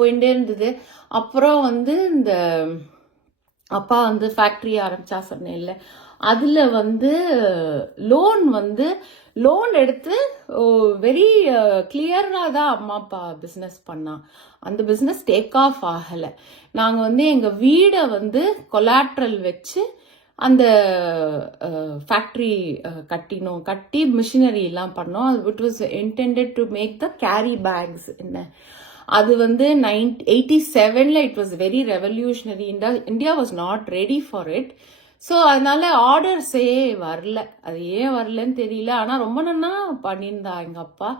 போயிட்டே இருந்தது. அப்புறம் வந்து இந்த அப்பா வந்து ஃபேக்ட்ரி ஆரம்பிச்சா சொன்னேன்ல, அதில் வந்து லோன் எடுத்து வெரி கிளியராக தான் அம்மா அப்பா பிஸ்னஸ் பண்ணா. அந்த பிஸ்னஸ் டேக் ஆஃப் ஆகலை. நாங்கள் வந்து எங்கள் வீடை வந்து கொலாட்ரல் வச்சு அந்த ஃபேக்ட்ரி கட்டி மிஷினரி எல்லாம் பண்ணோம். It was intended to make the carry bags. என்ன அது வந்து 87ல் it was very revolutionary. India was not ready for it. So அதனால ஆர்டர்ஸே வரல. அது ஏன் வரலன்னு தெரியல. ஆனால் ரொம்ப நன்னா பண்ணியிருந்தா எங்கள் அப்பா.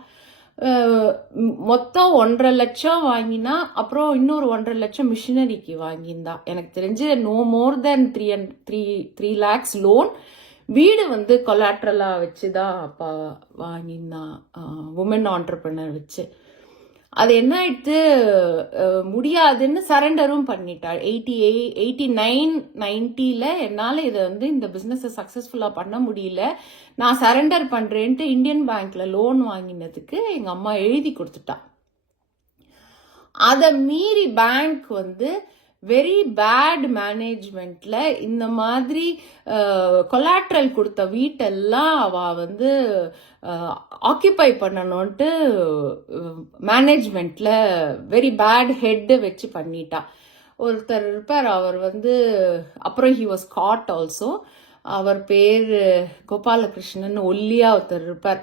மொத்தம் 1.5 லட்சம் வாங்கினா, அப்புறம் இன்னொரு 1.5 லட்சம் மிஷினரிக்கு வாங்கியிருந்தா. எனக்கு தெரிஞ்சு நோ மோர் தென் 3 lakhs லோன். வீடு வந்து கொலாட்ரலாக வச்சு தான் அப்பா வாங்கியிருந்தான், உமன் ஆண்டர்பிரினர் வச்சு. அது என்ன ஆயிடுத்து, முடியாதுன்னு சரண்டரும் பண்ணிட்டாள். 89, 90ல் என்னால் இதை வந்து இந்த பிஸ்னஸை சக்ஸஸ்ஃபுல்லாக பண்ண முடியல, நான் சரண்டர் பண்ணுறேன்ட்டு இந்தியன் பேங்க்ல லோன் வாங்கினதுக்கு எங்கள் அம்மா எழுதி கொடுத்துட்டா. அதை மீறி பேங்க் வந்து வெரி பேட் மேனேஜ்மெண்ட்ல இந்த மாதிரி கொலாட்ரல் கொடுத்த வீட்டெல்லாம் அவ வந்து ஆக்கியபை பண்ணணும்ட்டு மேனேஜ்மெண்ட்ல வெரி பேட் ஹெட் வச்சு பண்ணிட்டா. ஒருத்தர் இருப்பார், அவர் வந்து அப்புறம் ஹி வாஸ் காட் ஆல்சோ. அவர் பேர் கோபாலகிருஷ்ணன், ஒல்லியா ஒருத்தர் இருப்பார்.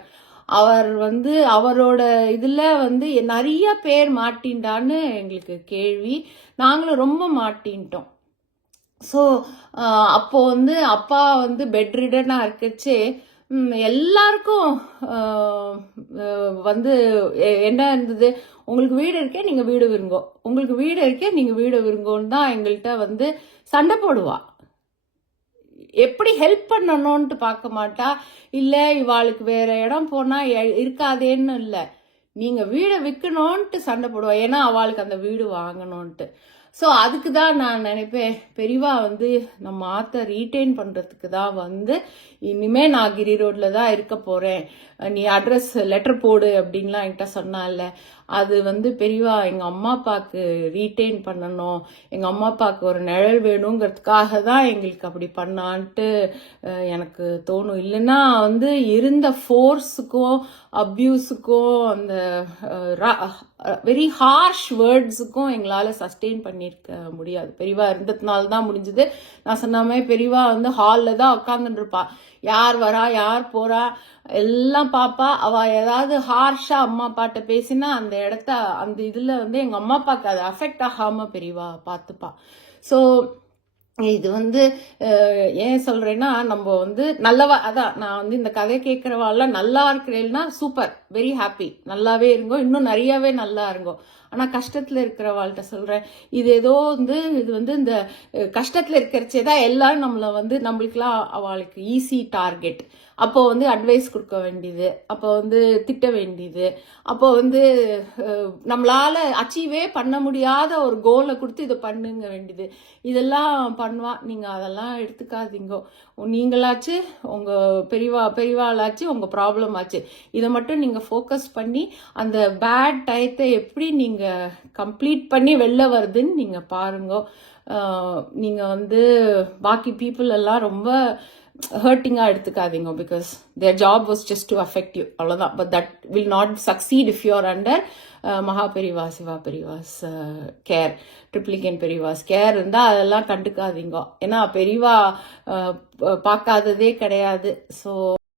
அவர் வந்து அவரோட இதில் வந்து நிறைய பேர் மாட்டின்டான்னு எங்களுக்கு கேள்வி. நாங்களும் ரொம்ப மாட்டின்ட்டோம். ஸோ அப்போ வந்து அப்பா வந்து பெட் ரிடனாக இருக்கச்சே எல்லாருக்கும் வந்து என்ன இருந்தது, உங்களுக்கு வீடு இருக்கே நீங்கள் வீடு விருங்கோ, உங்களுக்கு வீடு இருக்கே நீங்கள் வீடு விருங்கோன்னு தான் எங்கள்கிட்ட வந்து சண்டை போடுவா. எப்படி ஹெல்ப் பண்ணணும்ன்ட்டு பார்க்க மாட்டா. இல்லை இவாளுக்கு வேற இடம் போனால் இருக்காதேன்னு இல்லை, நீங்கள் வீடை விற்கணும்ன்ட்டு சண்டை போடுவா. ஏன்னா அவளுக்கு அந்த வீடு வாங்கணும்ன்ட்டு. ஸோ அதுக்கு தான் நான் நினைப்பேன், பெரியவா வந்து நம்ம ஆற்ற ரீட்டைன் பண்ணுறதுக்கு தான் வந்து இனிமேல் நான் கிரி ரோட்டில் தான் இருக்க போகிறேன், நீ அட்ரஸ் லெட்டர் போடு அப்படின்லாம் என்கிட்ட சொன்னால. அது வந்து பெரியவா எங்கள் அம்மா அப்பாவுக்கு ரீட்டைன் பண்ணணும், எங்கள் அம்மா அப்பாவுக்கு ஒரு நிழல் வேணுங்கிறதுக்காக தான் எங்களுக்கு அப்படி பண்ணான்ட்டு எனக்கு தோணும். இல்லைன்னா வந்து இருந்த ஃபோர்ஸுக்கும் அப்யூஸுக்கும் அந்த வெரி ஹார்ஷ் வேர்ட்ஸுக்கும் எங்களால் சஸ்டெயின் பண்ணியிருக்க முடியாது. பெரியவா இருந்ததுனால தான் முடிஞ்சது. நான் சொன்னாமே பெரியவா வந்து ஹாலில் தான் உட்காந்துருப்பா, யார் வரா யார் போறா எல்லாம் பாப்பா. அவள் ஏதாவது ஹார்ஷா அம்மா அப்பாட்ட பேசினா அந்த இடத்த அந்த இதில் வந்து எங்கள் அம்மா அப்பாவுக்கு அது அஃபெக்ட் ஆகாமல் பெரியவா பார்த்துப்பா. ஸோ இது வந்து ஏன் சொல்றேன்னா, நம்ம வந்து நல்லவா, அதான் நான் வந்து இந்த கதை கேட்குறவாள்லாம் நல்லா இருக்கிறேன்னா சூப்பர், வெரி ஹாப்பி, நல்லாவே இருங்கோ, இன்னும் நிறையவே நல்லா இருங்கோ. ஆனால் கஷ்டத்தில் இருக்கிறவாள்கிட்ட சொல்கிறேன், இது ஏதோ வந்து இது வந்து இந்த கஷ்டத்தில் இருக்கிறச்சே தான் எல்லாரும் நம்மளை வந்து நம்மளுக்கெல்லாம் அவளுக்கு ஈஸி டார்கெட். அப்போ வந்து அட்வைஸ் கொடுக்க வேண்டியது, அப்போ வந்து திட்ட வேண்டியது, அப்போ வந்து நம்மளால அச்சீவே பண்ண முடியாத ஒரு கோலை கொடுத்து இதை பண்ணுங்க வேண்டியது, இதெல்லாம் பண்ணுவா. நீங்கள் அதெல்லாம் எடுத்துக்காதீங்கோ. நீங்களாச்சு உங்கள் பெரியவாளாச்சு உங்கள் ப்ராப்ளம் ஆச்சு, இதை மட்டும் நீங்கள் ஃபோக்கஸ் பண்ணி அந்த பேட் டயத்தை எப்படி நீங்கள் கம்ப்ளீட் பண்ணி வெளில வருதுன்னு நீங்கள் பாருங்க. நீங்கள் வந்து பாக்கி பீப்புள் எல்லாம் ரொம்ப ஹர்ட்டிங்காக எடுத்துக்காதீங்க, because their job was just to affect you, அவ்வளோதான். But that will not succeed if you are under Maha Periva Shiva Periva's care, Triplicane Periva's care இருந்தால் அதெல்லாம் கண்டுக்காதீங்க. ஏன்னா பெரிவா பார்க்காததே கிடையாது. ஸோ